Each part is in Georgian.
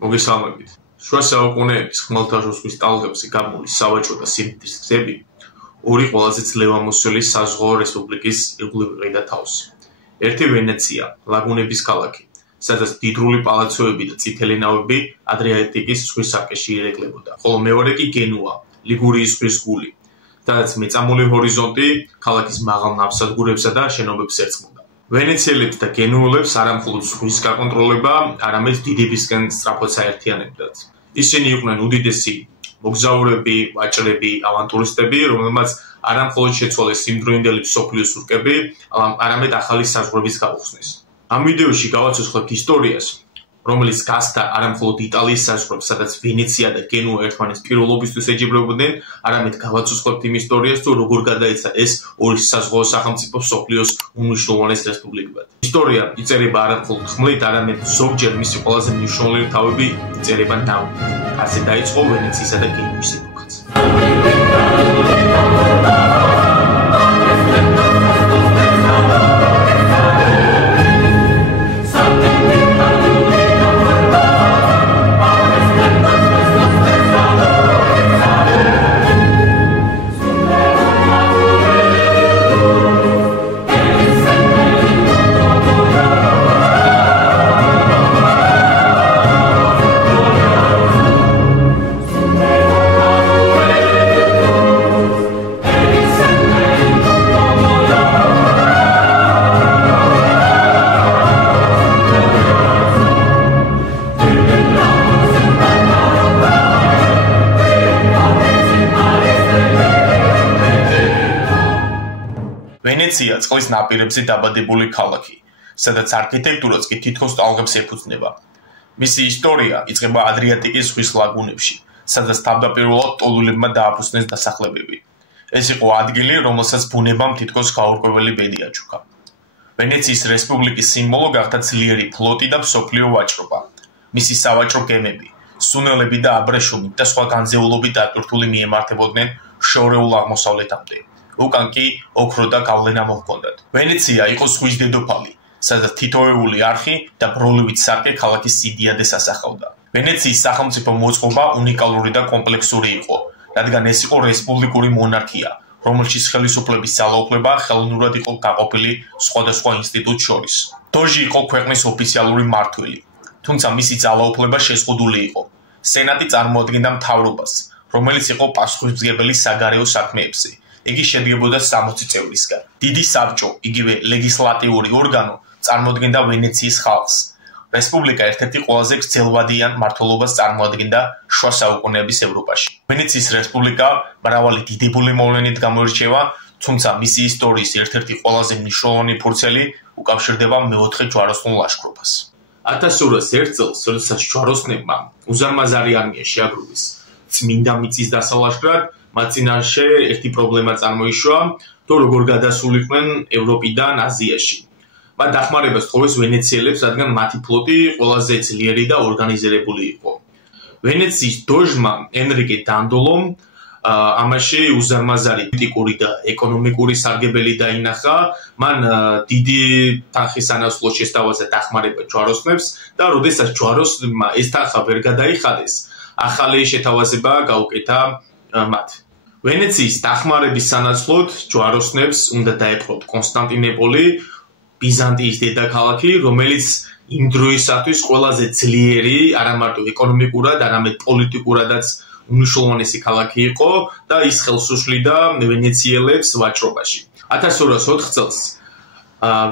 მოგესალმებით. შუა საუკუნეების ხმელთაშუა ზღვის ტალღებზე გამული სავაჭრო და სიმდიდრის გზები ორი ყველაზე ძლევამოსილი საზღვაო რესპუბლიკის ირგვლივ იყრიდა თავს. ერთი ვენეცია, ლაგუნების ქალაქი, სადაც დიდრული პალაცოები და წითელი ნავები ადრიატიკის ზღვის სარკეში ირეკლებოდა. ხოლო მეორე კი გენუა, ლიგურიის ზღვის გული, სადაც მეწამული ჰორიზონტი ქალაქის მაღალ ნავსადგურებსა და შენობებს ერწყმოდა. ვენეციელებს და გენუელებს არა მხოლოდ ზღვის გაკონტროლება, არამედ დიდებისკენ სწრაფად საერთიანებდათ. ისინი იყვნენ უდიდესი მოგზაურები, ვაჭრები, ავანტურისტები, რომელმაც არა მხოლოდ შეცვალეს იმდროინდელი მსოფლიოს ურკები, არამედ ახალი საზღვრების გაუხსნეს. ამ ვიდეოში გავაცოცხლებთ ისტორიას, რომელიც გასდა არა მხოლოდ იტალიის საზღვრებს, სადაც ვენეცია და გენუა ერთმანეთს პირველობისთვის ეჯიბრებოდნენ, არამედ გავაცოცხლებთ იმ ისტორიას, თუ როგორ გადაეცა ეს ორი საზღვაო სახელმწიფო მსოფლიოს უმნიშვნელოვანეს რესპუბლიკად. ისტორია იწერება არა მხოლოდ ხმლით, არამედ ზოგჯერ მისი ყველაზე მნიშვნელოვანი თავები იწერება ნავით. ასე დაიწყო ვენეციისა და გენუის ეპოქაც. ვენეცია წყლის ნაპირებზე დაბადებული ქალაქი, სადაც არქიტექტურაც კი თითქოს ტალღებს ეფუძნება. მისი ისტორია იწყება ადრიატიკის ზღვის ლაგუნებში, სადაც თავდაპირველად ტოლულებმა დააფუძნეს დასახლებები. ეს იყო ადგილი, რომელსაც ბუნებამ თითქოს გაურკვეველი ბედი აჩუქა. ვენეციის რესპუბლიკის სიმბოლო გახდა ძლიერი ფლოტი და მსოფლიო ვაჭრობა. მისი სავაჭრო გემები, სუნელები და აბრეშუმით და სხვა განზეულობით დატვირთული მიემართებოდნენ შორეულ აღმოსავლეთამდე. უკან კი ოქრო და გავლენა მოჰქონდათ. ვენეცია იყო ზღვის დედოფალი, სადაც თითოეული არხი და ბროლივით სარკე ქალაქის სიდიადეს ასახავდა. ვენეციის სახელმწიფო მოწყობა უნიკალური და კომპლექსური იყო, რადგან ეს იყო რესპუბლიკური მონარქია, რომელშიც ხელისუფლების ძალაუფლება ხელოვნურად იყო გაყოფილი სხვადასხვა ინსტიტუტს შორის. დოჟი იყო ქვეყნის ოფიციალური მმართველი, თუმცა მისი ძალაუფლება შეზღუდული იყო. სენატი წარმოადგენდა მთავრობას, რომელიც იყო პასუხისმგებელი საგარეო საქმეებზე. იგი შედგებოდა 60 წევრისგან. დიდი საბჭო, იგივე ლეგისლატიური ორგანო, წარმოადგენდა ვენეციის ხალხს. რესპუბლიკა ერთ-ერთი ყველაზე გრძელვადიან მმართველობას წარმოადგენდა შუა საუკუნეების ევროპაში. ვენეციის რესპუბლიკა მრავალი დიდებული მოვლენით გამოირჩევა, თუმცა მისი ისტორიის ერთ-ერთი ყველაზე მნიშვნელოვანი ფურცელი უკავშირდება მეოთხე ჯვაროსნულ ლაშქრობას. 1201 წელს, როდესაც ჯვაროსნებმა უზარმაზარი არმია შეაგროვეს წმინდა მიწის დასალაშქრად, მათ წინაშე ერთი პრობლემა წარმოიშვა, თუ როგორ გადასულიყვნენ ევროპიდან აზიაში. მათ დახმარებას თხოვეს ვენეციელებს, რადგან მათი ფლოტი ყველაზე ძლიერი და ორგანიზებული იყო. ვენეციის დოჟმა ენრიკე დანდოლომ ამაში უზარმაზარი პოლიტიკური და ეკონომიკური სარგებელი დაინახა, მან დიდი თანხის ანაცვლო შესთავაზა დახმარება ჯვაროსნებს და როდესაც ჯვაროსნებმა ეს თანხა ვერ გადაიხადეს, ახალი შეთავაზება გაუკეთა მათ. ვენეციის დახმარების სანაცვლოდ ჯვაროსნებს უნდა დაეპყროთ კონსტანტინოპოლი, ბიზანტიის დედაქალაქი, რომელიც იმ დროისათვის ყველაზე ძლიერი, არა მარტო ეკონომიკურად, არამედ პოლიტიკურადაც უმნიშვნელოვანესი ქალაქი იყო და ის ხელს უშლიდა ვენეციელებს ვაჭრობაში. 1204 წელს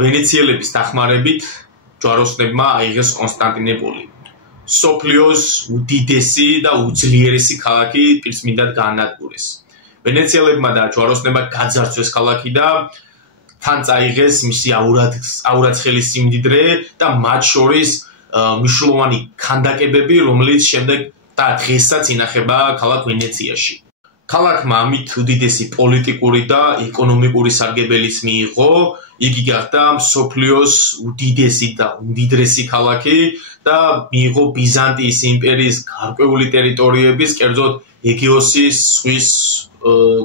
ვენეციელების დახმარებით ჯვაროსნებმა აიღეს კონსტანტინოპოლი. მსოფლიოს უდიდესი და უძლიერესი ქალაქი პირწმინდად გაანადგურეს. ვენეციელებმა და ჯვაროსნებმა გაძარცვეს ქალაქი და თან წაიღეს მისი აურაცხელი სიმდიდრე და მათ შორის მნიშვნელოვანი ქანდაკებები, რომელიც შემდეგ და დღესაც ინახება ქალაქ ვენეციაში. ქალაქმა ამით უდიდესი პოლიტიკური და ეკონომიკური სარგებელიც მიიღო, იგი გახდა მსოფლიოს უდიდესი და უმდიდრესი ქალაქი და მიიღო ბიზანტიის იმპერიის გარკვეული ტერიტორიების, კერძოდ ეგეოსის ზღვის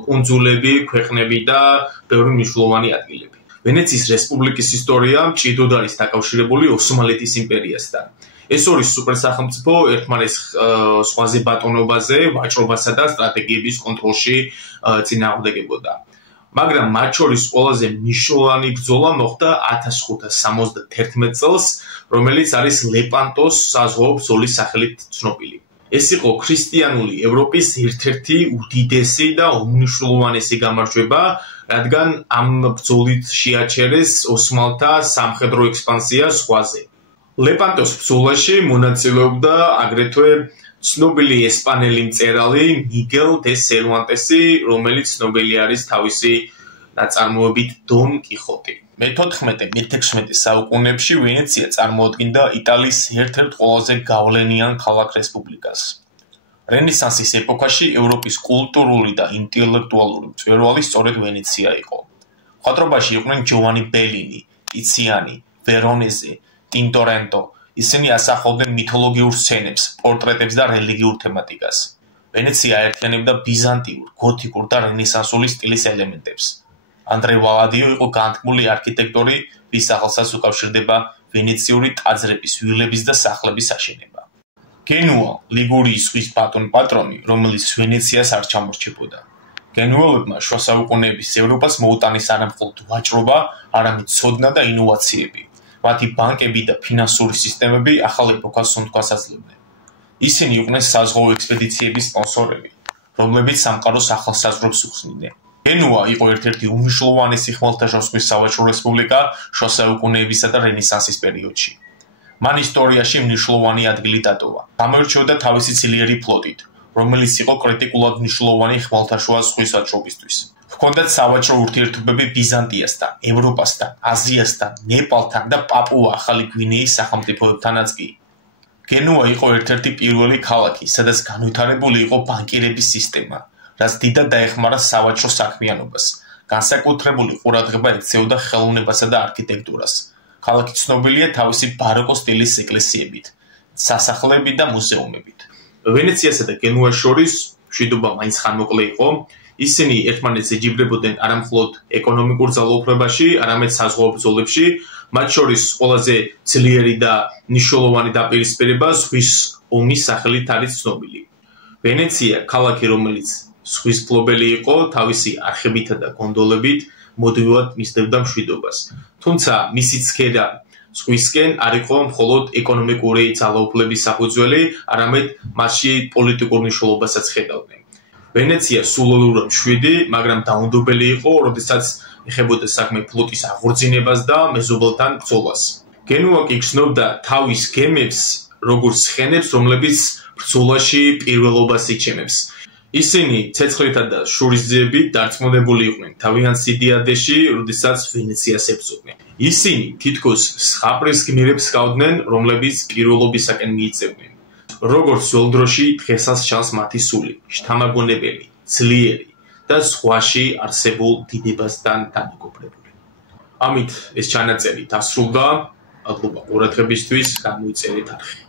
კუნძულები, ქვეყნები და ბევრი მნიშვნელოვანი ადგილები. ვენეციის რესპუბლიკის ისტორია მჭიდროდ არის დაკავშირებული ოსმალეთის იმპერიასთან. ეს ორი სუპერსახელმწიფო ერთმანეთის სხვაზე ბატონობაზე, ვაჭრობასა და სტრატეგიების კონტროლში წინააღმდეგებოდა. მაგრამ მათ შორის ყველაზე მნიშვნელოვანი ბრძოლა მოხდა 1571 წელს, რომელიც არის ლეპანტოს საზღვაო ბრძოლის სახელით ცნობილი. ეს იყო ქრისტიანული ევროპის ერთ-ერთი უდიდესი და უმნიშვნელოვანესი გამარჯვება, რადგან ამ ბრძოლით შეაჩერეს ოსმალთა სამხედრო ექსპანსია ზღვაზე. ლეპანტოს ბრძოლაში მონაწილეობდა აგრეთვე ცნობილი ესპანელი მწერალი მიგელ დე სერვანტესი, რომელიც ცნობილი არის თავისი ნაწარმოებით დონ კიხოტი. მე-14-მე-16 საუკუნეებში ვენეცია წარმოადგენდა იტალიის ერთ-ერთ ყველაზე გავლენიან ქალაქ-რესპუბლიკას. რენესანსის ეპოქაში ევროპის კულტურული და ინტელექტუალური მწვერვალი სწორედ ვენეცია იყო. მხატვრობაში იყვნენ ჯოვანი ბელინი, ტიციანი, ვერონეზე, ტინტორენტო. ისინი ასახავდნენ მითოლოგიურ სცენებს, პორტრეტებს და რელიგიურ თემატიკას. ვენეცია აერთიანებდა ბიზანტიურ, გოთიკურ და რენესანსული სტილის ელემენტებს. ანდრე ვალადიო იყო განთქმული არქიტექტორი, ვის სახელსაც უკავშირდება ვენეციური ტაძრების, ვილების და სახლების აშენება. გენუა, ლიგურიის ზღვის ბატონ-პატრონი, რომელიც ვენეციას არ ჩამორჩებოდა. გენუელებმა შუა საუკუნეების ევროპას მოუტანეს არა მხოლოდ ვაჭრობა, არამედ ცოდნა და ინოვაციები. მათი ბანკები და ფინანსური სისტემები ახალ ეპოქას სუნთქვას აძლევდნენ. ისინი იყვნენ საზღვაო ექსპედიციების სპონსორები, რომლებიც სამყაროს ახალ საზღვრებს უხსნიდნენ. გენუა იყო ერთ-ერთი უმნიშვნელოვანესი ხმელთაშუაზღვის სავაჭრო რესპუბლიკა შუა საუკუნეებისა და რენესანსის პერიოდში. მან ისტორიაში მნიშვნელოვანი ადგილი დატოვა. გამოირჩეოდა თავისი ძლიერი ფლოტით, რომელიც იყო კრიტიკულად მნიშვნელოვანი ხმელთაშუა ზღვის ვაჭრობისთვის. ჰქონდათ სავაჭრო ურთიერთობები ბიზანტიასთან, ევროპასთან, აზიასთან, ნეპალთან და პაპუა-ახალი გვინეის სახელმწიფოებთანაც კი. გენუა იყო ერთ-ერთი პირველი ქალაქი, სადაც განვითარებული იყო ბანკირების სისტემა, რაც დიდად დაეხმარა სავაჭრო საქმიანობას. განსაკუთრებული ყურადღება ექცეოდა ხელოვნებასა და არქიტექტურას. ქალაქი ცნობილია თავისი ბაროკო სტილის ეკლესიებით, სასახლეებით და მუზეუმებით. ვენეციასა და გენუას შორის მშვიდობა მაინც ხანმოკლე იყო. ისინი ერთმანეთს ეჯიბრებოდნენ არა მხოლოდ ეკონომიკურ ძალაუფლებაში, არამედ საზღვაო ბრძოლებში. მათ შორის ყველაზე ძლიერი და მნიშვნელოვანი დაპირისპირება ზღვის ომის სახელით არის ცნობილი. ვენეცია, ქალაქი, რომელიც ზღვის მფლობელი იყო, თავისი არხებითა და გონდოლებით მოდივად მისდევდა მშვიდობას. თუმცა მისი ცქერა ზღვისკენ არ იყო მხოლოდ ეკონომიკური ძალაუფლების საფუძველი, არამედ მასში პოლიტიკურ მნიშვნელობასაც ხედავდნენ. ვენეცია სულელურად მშვიდი, მაგრამ დაუნდობელი იყო, როდესაც ეხებოდა საქმე ფლოტის აღორძინებას და მეზობელთან ბრძოლას. გენუა კი გრძნობდა თავის გემებს, როგორც ცხენებს, რომლებიც ბრძოლაში პირველობას იჩემებს. ისინი ცეცხლითა და შურისძიებით დარწმუნებული იყვნენ თავიანთ სიდიადეში, როდესაც ვენეციას ებრძოდნენ. ისინი თითქოს ზღაპრის გმირებს ჰყავდნენ, რომლებიც პირველობისაკენ მიიწევდნენ. როგორც ძველ დროში, დღესაც ჩანს მათი სული, შთამაგონებელი, ძლიერი და ზღვაში არსებულ დიდებასთან დამოკიდებული. ამით ეს ჩანაწერი დასრულდა. მადლობა ყურადღებისთვის, გამოიწერეთ არხი.